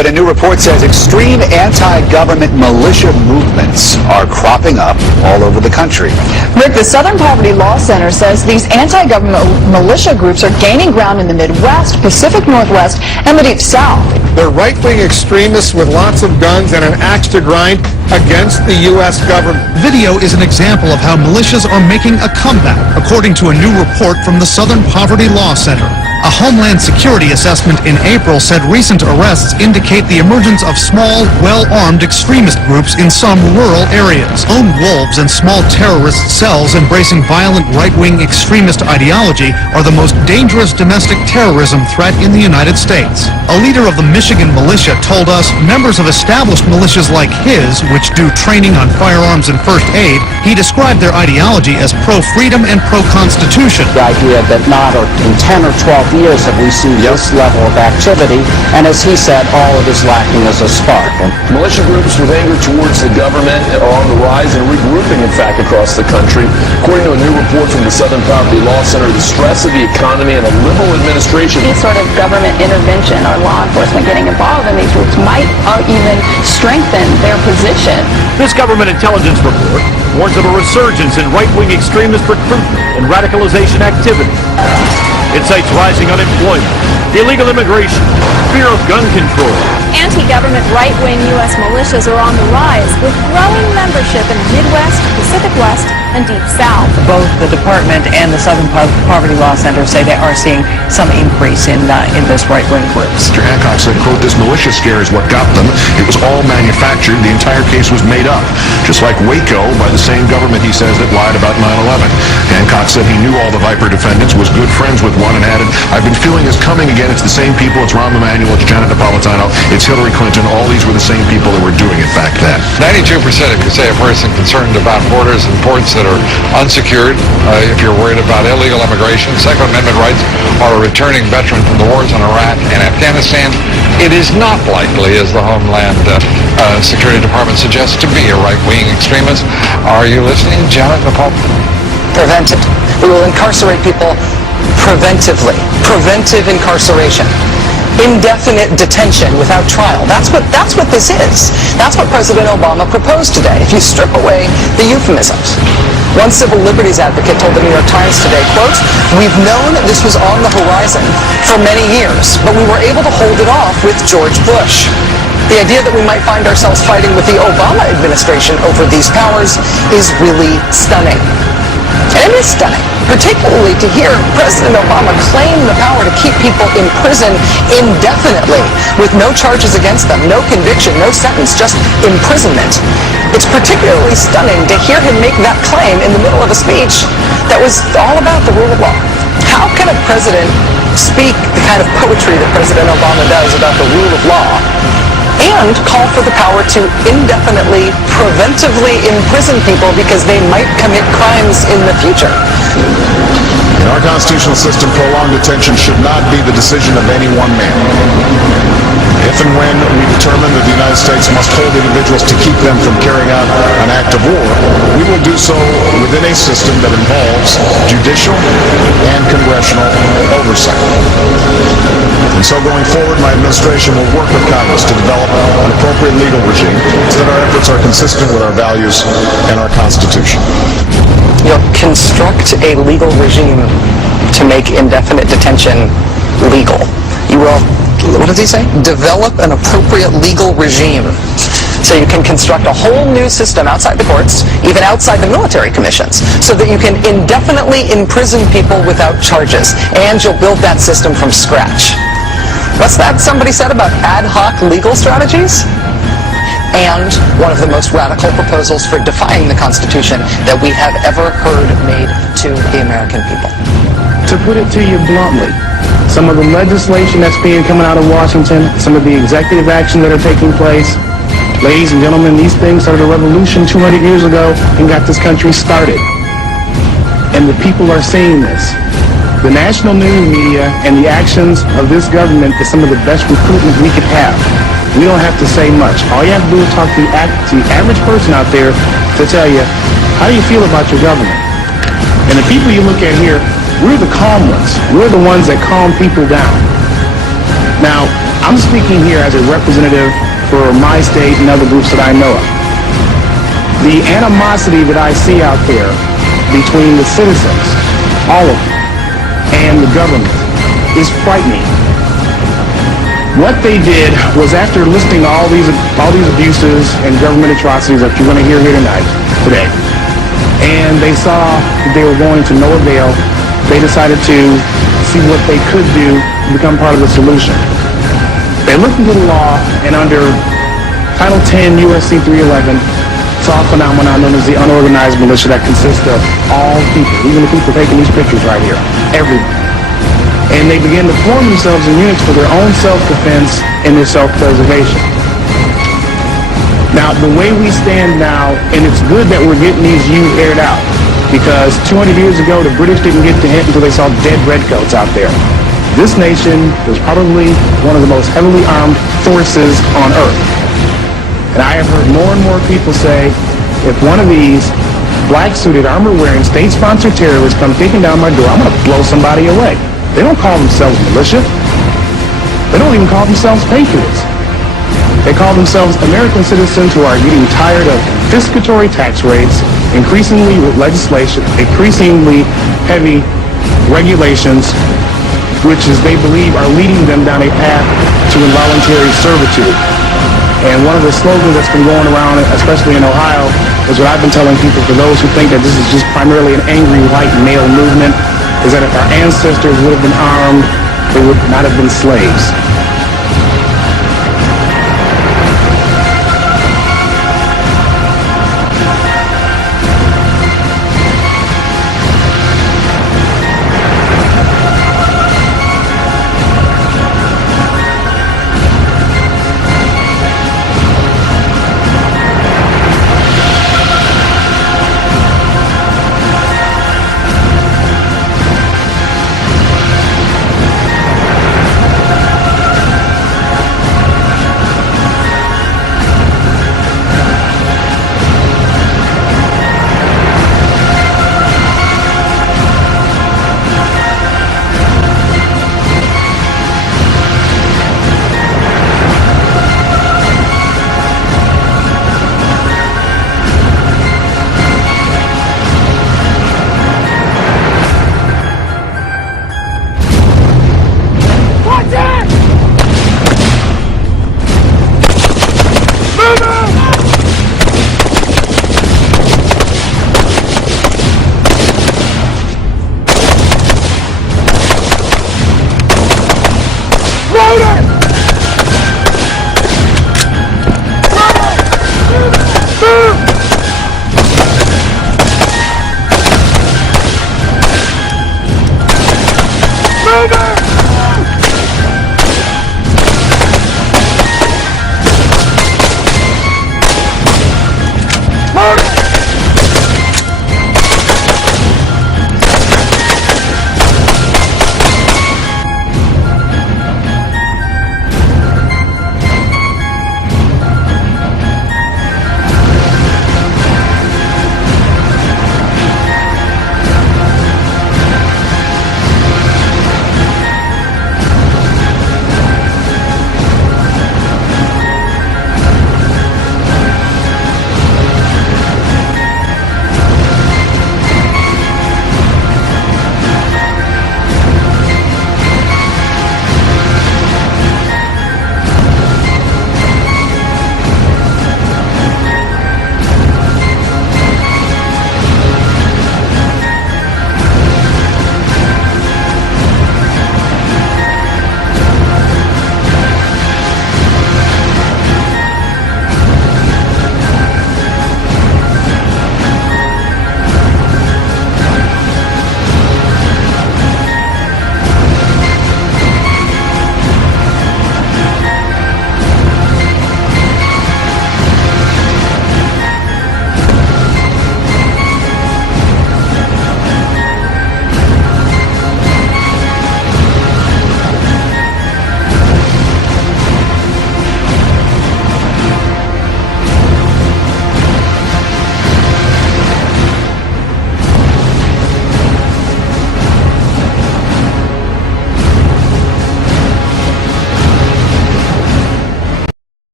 But a new report says extreme anti-government militia movements are cropping up all over the country. Rick, the Southern Poverty Law Center says these anti-government militia groups are gaining ground in the Midwest, Pacific Northwest, and the Deep South. They're right-wing extremists with lots of guns and an axe to grind against the U.S. government. Video is an example of how militias are making a comeback, according to a new report from the Southern Poverty Law Center. A Homeland Security assessment in April said recent arrests indicate the emergence of small, well-armed extremist groups in some rural areas. Lone wolves and small terrorist cells embracing violent right-wing extremist ideology are the most dangerous domestic terrorism threat in the United States. A leader of the Michigan militia told us members of established militias like his, which do training on firearms and first aid, he described their ideology as pro-freedom and pro-constitution. The idea that not in 10 or 12 years have we seen this level of activity, and as he said, all it is lacking is a spark. Militia groups with anger towards the government are on the rise and regrouping, in fact, across the country. According to a new report from the Southern Poverty Law Center, the stress of the economy and a liberal administration. Any sort of government intervention or law enforcement getting involved in these groups might even strengthen their position. This government intelligence report warns of a resurgence in right-wing extremist recruitment and radicalization activity. It cites rising unemployment, illegal immigration, fear of gun control. Anti-government right-wing U.S. militias are on the rise, with growing membership in the Midwest, Pacific West, and Deep South. Both the department and the Southern Poverty Law Center say they are seeing some increase in those right-wing groups. Mr. Hancock said, quote, "This militia scare is what got them. It was all manufactured. The entire case was made up. Just like Waco by the same government, he says, that lied about 9/11. Hancock said he knew all the Viper defendants, was good friends with one, and added, "I've been feeling this coming again. It's the same people. It's Rahm Emanuel. It's Janet Napolitano. It's Hillary Clinton. All these were the same people that were doing it back then." 92%, if you say a person concerned about borders and ports that are unsecured, if you're worried about illegal immigration, Second Amendment rights, or a returning veteran from the wars in Iraq and Afghanistan, it is not likely, as the Homeland Security Department suggests, to be a right-wing extremist. Are you listening, Janet Napolitano? Prevented. We will incarcerate people preventively. Preventive incarceration. Indefinite detention without trial. That's what this is. That's what President Obama proposed today, if you strip away the euphemisms. One civil liberties advocate told the New York Times today, quote, "We've known this was on the horizon for many years, but we were able to hold it off with George Bush." The idea that we might find ourselves fighting with the Obama administration over these powers is really stunning. And it is stunning, particularly to hear President Obama claim the power to keep people in prison indefinitely with no charges against them, no conviction, no sentence, just imprisonment. It's particularly stunning to hear him make that claim in the middle of a speech that was all about the rule of law. How can a president speak the kind of poetry that President Obama does about the rule of law and call for the power to indefinitely, preventively imprison people because they might commit crimes in the future? In our constitutional system, prolonged detention should not be the decision of any one man. If and when we determine that the United States must hold individuals to keep them from carrying out an act of war, we will do so within a system that involves judicial and congressional oversight. And so going forward, my administration will work with Congress to develop an appropriate legal regime so that our efforts are consistent with our values and our Constitution. You'll construct a legal regime to make indefinite detention legal. You will, what does he say? Develop an appropriate legal regime. So you can construct a whole new system outside the courts, even outside the military commissions, so that you can indefinitely imprison people without charges. And you'll build that system from scratch. What's that somebody said about ad hoc legal strategies? And one of the most radical proposals for defying the Constitution that we have ever heard made to the American people. To put it to you bluntly, some of the legislation that's coming out of Washington, some of the executive action that are taking place, ladies and gentlemen, these things started a revolution 200 years ago and got this country started. And the people are seeing this. The national news media and the actions of this government is some of the best recruitment we could have. We don't have to say much. All you have to do is talk to the average person out there to tell you, how do you feel about your government? And the people you look at here, we're the calm ones. We're the ones that calm people down. Now, I'm speaking here as a representative for my state and other groups that I know of. The animosity that I see out there between the citizens, all of them, and the government is frightening. What they did was, after listing all these abuses and government atrocities that you're going to hear here today, and they saw that they were going to no avail, they decided to see what they could do to become part of the solution. They looked into the law, and under Title 10 U.S.C. 311, saw a phenomenon known as the unorganized militia that consists of all people, even the people taking these pictures right here, everyone. And they began to form themselves in units for their own self-defense and their self-preservation. Now, the way we stand now, and it's good that we're getting these youth aired out, because 200 years ago, the British didn't get the hint until they saw dead redcoats out there. This nation is probably one of the most heavily armed forces on earth. And I have heard more and more people say, if one of these black-suited, armor-wearing, state-sponsored terrorists come kicking down my door, I'm going to blow somebody away. They don't call themselves militia. They don't even call themselves patriots. They call themselves American citizens who are getting tired of confiscatory tax rates, increasingly legislation, increasingly heavy regulations, which is they believe are leading them down a path to involuntary servitude. And one of the slogans that's been going around, especially in Ohio, is what I've been telling people, for those who think that this is just primarily an angry white male movement, is that if our ancestors would have been armed, they would not have been slaves.